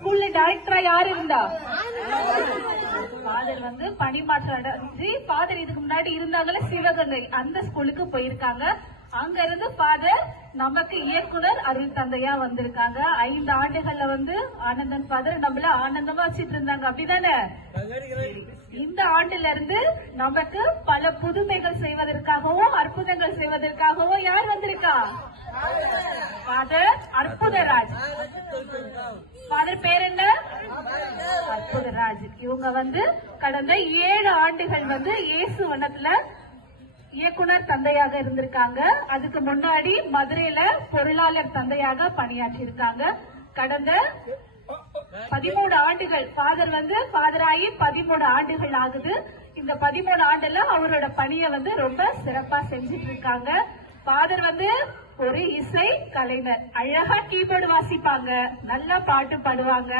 ஸ்கூல்ல டைரக்டரா யார் இருந்தா? ஃபாதர் வந்து பணிமாற்றம் அடைஞ்சு ஃபாதர் இதுக்கு முன்னாடி இருந்தாங்கல்ல சிவகங்கை, அந்த ஸ்கூலுக்கு போயிருக்காங்க. அங்க இருந்து ஃபாதர் நமக்கு இயக்குனர் அருள் தந்தையா வந்திருக்காங்க. 5 ஆண்டுகள்ல வந்து ஆனந்தன் ஃபாதர் நம்மள ஆனந்தமா வச்சிட்டு இருந்தாங்க, அப்படிதானே? இந்த ஆண்டுல இருந்து நமக்கு பல புதுமைகள் செய்வதற்காகவும் அற்புதங்கள் செய்வதற்காகவும் யார் வந்திருக்கா? ஃபாதர் அற்புதராஜ். ஃபாதர் பேர் என்ன? அற்புதராஜ். இவங்க வந்து கடந்த 7 ஆண்டுகள் வந்து இயேசு வனத்துல இயக்குனர் தந்தையாக இருந்திருக்காங்க. அதுக்கு முன்னாடி மதுரையில பொருளாளர் தந்தையாக பணியாற்றி இருக்காங்க. கடந்த 13 ஆண்டுகள் ஃபாதர் வந்து ஃபாதர் ஆகி 13 ஆண்டுகள் ஆகுது. இந்த 13 ஆண்டுல அவரோட பணியை வந்து ரொம்ப சிறப்பா செஞ்சிட்டு இருக்காங்க. ஃபாதர் வந்து ஒரு இசை கலைஞர், அழகா கீபோர்டு வாசிப்பாங்க, நல்லா பாட்டு பாடுவாங்க.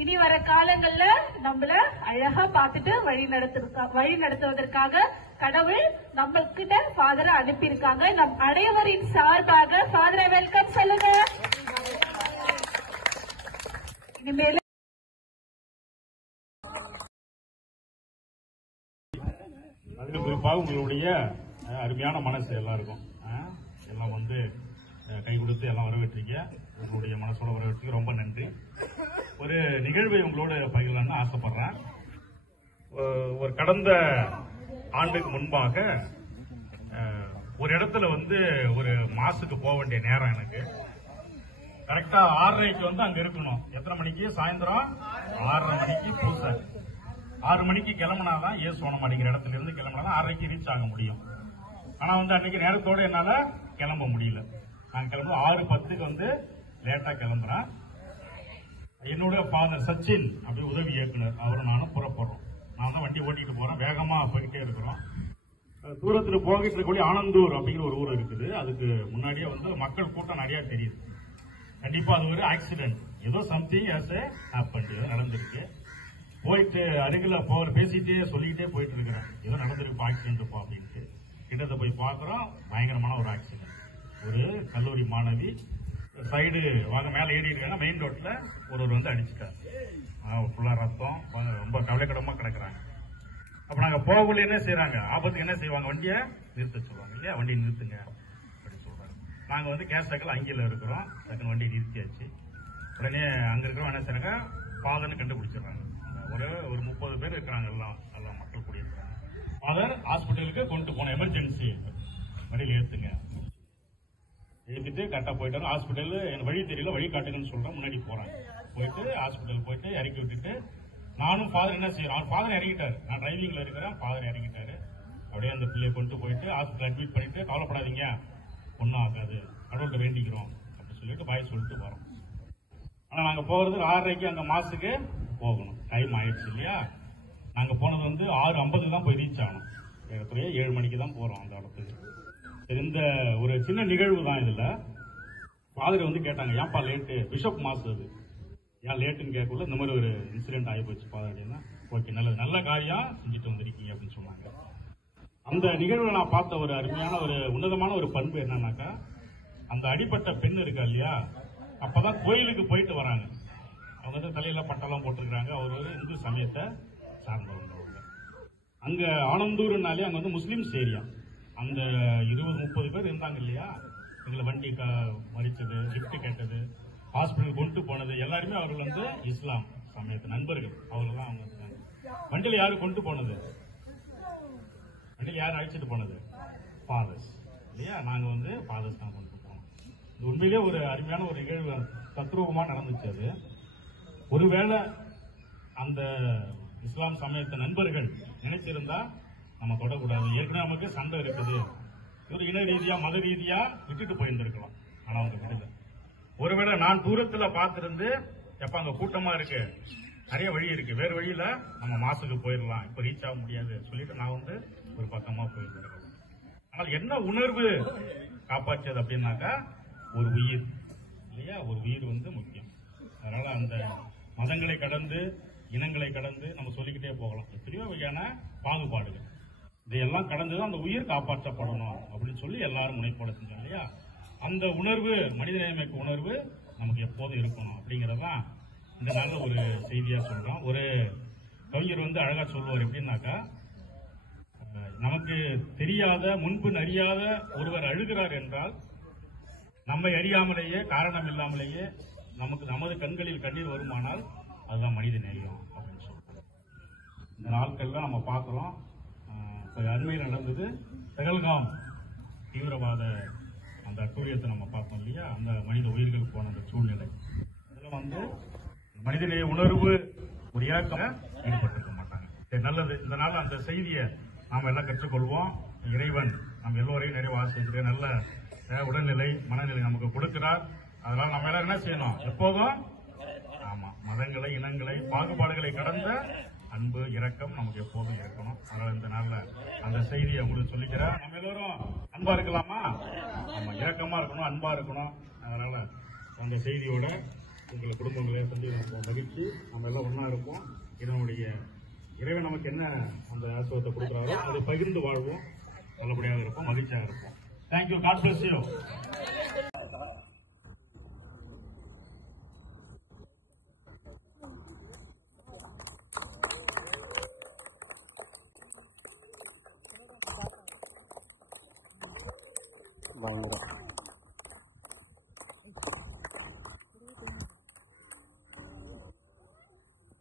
இனி வர காலங்கள்ல நம்மள அழகா பார்த்துட்டு வழி நடத்துவதற்காக கடவுள் நம்ம கிட்ட ஃபாதரை அனுப்பியிருக்காங்க. நம் அனைவரின் சார்பாக ஃபாதரை வெல்கம் சொல்லுங்க. இனிமேல அதுக்கு குறிப்பாக உங்களுடைய அருமையான மனசு எல்லாருக்கும் எல்லாம் வந்து கை கொடுத்து எல்லாம் வரவேற்றீங்க. உங்களுடைய மனசோட வரவேற்றீங்க, ரொம்ப நன்றி. ஒரு நிகழ்வை உங்களோட பகிரலாம்னு ஆசைப்படுறேன். ஒரு கடந்த ஆண்டுக்கு முன்பாக ஒரு இடத்துல வந்து ஒரு மாசுக்கு போக வேண்டிய நேரம் எனக்கு. கரெக்டா 6:30க்கு வந்து அங்க இருக்கணும். எத்தனை மணிக்கு? சாயந்தரம் 6:30 மணிக்கு பூசை. 6 மணிக்கு கிளம்பினாதான் ஏசுவனம் அடிக்கிற இடத்துல இருந்து கிளம்பினாதான் 6:30க்கு ரீச் ஆக முடியும். ஆனா வந்து அன்னைக்கு நேரத்தோட என்னால கிளம்ப முடியல. நான் கிளம்ப 6:10க்கு வந்து லேட்டா கிளம்புறேன். என்னோட ஃபாதர் சச்சின் அப்படி உதவி இயக்குனர் அவரும் நானும் புறப்படுறோம். நான் தான் வண்டி ஓட்டிட்டு போறேன், வேகமா போயிட்டே இருக்கிறோம். தூரத்துல போகிட்டு இருக்கக்கூடிய ஆனந்தூர் அப்படிங்கிற ஒரு ஊர் இருக்குது. அதுக்கு முன்னாடியே வந்து மக்கள் கூட்டம் நிறைய தெரியுது. கண்டிப்பா அது ஒரு ஆக்சிடென்ட், ஏதோ சம்திங் நடந்திருக்கு. போயிட்டு அருகில பேசிட்டே சொல்லிக்கிட்டே போயிட்டு இருக்கிறேன், ஏதோ நடந்திருக்கு ஆக்சிடென்ட் அப்படின்ட்டு. கிட்டத்தை போய் பாக்குறோம், பயங்கரமான ஒரு ஆக்சிடென்ட். ஒரு கல்லூரி மாணவி சைடு வாங்க மேல ஏறி இருக்காங்க, மெயின் ரோட்ல ஒருவர் வந்து அடிச்சுட்டார். ஃபுல்லா ரத்தம், ரொம்ப கவலைக்கிடமா கிடக்குறாங்க. அப்ப நாங்க போகல என்ன செய்யறாங்க, ஆபத்துக்கு என்ன செய்வாங்க, வண்டியை நிறுத்த சொல்லுவாங்க இல்லையா, வண்டியை நிறுத்துங்க அப்படின்னு சொல்றாங்க. நாங்க வந்து கேஸ் சைக்கிள் அங்கில இருக்கிறோம், டக்குனு வண்டியை நிறுத்தியாச்சு. உடனே அங்க இருக்கிறவங்க என்ன செய்யறாங்க, ஃபாதர்னு கண்டுபிடிச்சிடறாங்க. ஒரு 30 பேர் இருக்கிறாங்க, எல்லாம் மக்கள் கூடியிருக்கிறாங்க. ஃபாதர் ஹாஸ்பிட்டலுக்கு கொண்டு போன, எமர்ஜென்சி வண்டியில் ஏத்துங்க. ஏற்றிட்டு கரெக்டா போயிட்டாங்க. ஹாஸ்பிட்டல் எனக்கு வழி தெரியல, வழி காட்டுங்கன்னு சொல்றேன். முன்னாடி போறாங்க. போயிட்டு ஹாஸ்பிட்டல் போயிட்டு இறக்கி விட்டுட்டு நானும் ஃபாதர் என்ன செய்யறோம், ஃபாதர் இறங்கிட்டாரு, நான் டிரைவிங்ல இருக்கிறேன், ஃபாதர் இறங்கிட்டாரு. அப்படியே அந்த பிள்ளையை கொண்டு போயிட்டு ஹாஸ்பிட்டல் அட்மிட் பண்ணிட்டு, கவலைப்படாதீங்க ஒன்னும் ஆகாது, கடவுள்கிட்ட வேண்டிக்கிறோம் அப்படின்னு சொல்லிட்டு பாய் சொல்லிட்டு வரோம். ஆனா நாங்க போறது 6:30க்கு அங்க மாசுக்கு போகணும். டைம் ஆயிடுச்சு இல்லையா. நாங்க போனது வந்து 6:50 தான் போய் ரீச் ஆகணும். 7 மணிக்கு தான் போறோம் அந்த இடத்துக்கு. இந்த ஒரு சின்ன நிகழ்வு தான். இதுல ஃபாதர் வந்து கேட்டாங்க, ஏன்பா லேட்டு, பிஷப் மாசு அது, ஏன் லேட்டுன்னு கேட்கல, இந்த மாதிரி ஒரு இன்சிடென்ட் ஆகி போச்சு ஃபாதர் அப்படின்னா. ஓகே, நல்ல காரியம் செஞ்சுட்டு வந்திருக்கீங்க அப்படின்னு சொன்னாங்க. அந்த நிகழ்வுல நான் பார்த்த ஒரு அருமையான ஒரு உன்னதமான ஒரு பண்பு என்னன்னாக்கா, அந்த அடிப்பட்ட பெண் இருக்கா இல்லையா, அப்பதான் கோயிலுக்கு போயிட்டு வராங்க. அவங்க வந்து தலையில பட்டெல்லாம் போட்டிருக்காங்க. அவர் ஒரு இந்து சமயத்தை சார்ந்தவங்க. அங்க ஆனந்தூர்னாலே அங்க வந்து முஸ்லிம்ஸ் ஏரியா. அந்த 20-30 பேர் இருந்தாங்க இல்லையா, எங்களை வண்டி மறிச்சது, லிப்ட் கேட்டது, ஹாஸ்பிட்டல் கொண்டு போனது, எல்லாருமே அவர்கள் வந்து இஸ்லாம் சமயத்து நண்பர்கள். அவர்கள் அவங்க இருந்தாங்க. வண்டியில யாரு கொண்டு போனது, வண்டியில யாரு அழைச்சிட்டு போனது, ஃபாதர்ஸ் இல்லையா. நாங்க வந்து ஃபாதர்ஸ் தான் கொண்டு போனோம். உண்மையிலேயே ஒரு அருமையான ஒரு நிகழ்வு, தத்ரூபமா நடந்துச்சு. அது ஒருவேளை அந்த இஸ்லாம் சமயத்த நண்பர்கள் நினைச்சிருந்தா நம்ம தொடக்கூடாது, ஏற்கனவே நமக்கு சண்டை இருக்குது, ஒரு இன ரீதியா மத ரீதியா விட்டுட்டு போயிருந்திருக்கலாம். ஆனா அவங்க விடல. ஒருவேளை நான் தூரத்துல பார்த்திருந்து, எப்ப அங்க கூட்டமா இருக்கு, நிறைய வழி இருக்கு, வேற வழியில நம்ம மாசுக்கு போயிடலாம், இப்ப ரீச் ஆக முடியாது சொல்லிட்டு நான் வந்து ஒரு பக்கமா போயிருந்திருக்கலாம். ஆனால் என்ன உணர்வு காப்பாற்றியது அப்படின்னாக்கா, ஒரு உயிர் இல்லையா, ஒரு உயிர் வந்து முக்கியம். அதனால அந்த மதங்களை கடந்து, இனங்களை கடந்து நம்ம சொல்லிக்கிட்டே போகலாம். எத்தனையோ வகையான பாகுபாடுகள், இதையெல்லாம் கடந்துதான் அந்த உயிர் காப்பாற்றப்படணும் அப்படின்னு சொல்லி எல்லாரும் முனைப்போட செஞ்சாங்க இல்லையா. அந்த உணர்வு, மனிதநேயமிக்க உணர்வு நமக்கு எப்போதும் இருக்கணும் அப்படிங்கறதான் இந்த நாள்ல ஒரு செய்தியா சொல்றோம். ஒரு கவிஞர் வந்து அழகா சொல்லுவார் எப்படின்னாக்கா, நமக்கு தெரியாத முன்பு அறியாத ஒருவர் அழுகிறார் என்றால் நம்மை அறியாமலேயே காரணம் இல்லாமலேயே நமது கண்களில் கண்ணீர் வருமானால் அதுதான் மனித நேயம் அப்படின்னு சொல்றாங்க. இந்த நாட்கள்ல நம்ம பார்க்கிறோம். அண்மையில் நடந்தது பெஹல்காம் தீவிரவாத அந்த அட்டூழியத்தை நம்ம பார்த்தோம் இல்லையா, அந்த மனித உயிர்கள் போன அந்த சூழ்நிலை. இதுல வந்து மனிதநேய உணர்வு ஒரு இலக்கம் ஈடுபட்டிருக்க மாட்டாங்க. சரி, நல்லது. இந்த நாள் அந்த செய்தியை நாம் எல்லாம் கற்றுக்கொள்வோம். இறைவன் நம்ம எல்லோரையும் நிறைய ஆசிரியர் நல்ல உடல்நிலை மனநிலை நமக்கு கொடுக்கிறார். அதனால நம்ம எல்லாரும் என்ன செய்யணும், எப்போதும் ஆமா மதங்களை இனங்களை பாகுபாடுகளை கடந்த அன்பு இரக்கம் நமக்கு எப்போதும் இருக்கணும். அதனால இந்த நாள்ல அந்த செய்தியை உங்களுக்கு சொல்லிக்கிறேன். நம்ம எல்லோரும் அன்பா இருக்கலாமா? ஆமா, இரக்கமா இருக்கணும், அன்பா இருக்கணும். அதனால அந்த செய்தியோட உங்களை குடும்பங்களே சந்திக்க மகிழ்ச்சி. நம்ம எல்லாம் ஒன்னா இருப்போம். இதனுடைய இறைவன் நமக்கு என்ன அந்த ஆசிரியத்தை கொடுக்குறாரோ அதை பகிர்ந்து வாழ்வோம். நல்லபடியாக இருப்போம், மகிழ்ச்சியாக இருப்போம். தேங்க்யூ. God bless you. பயங்கரம்.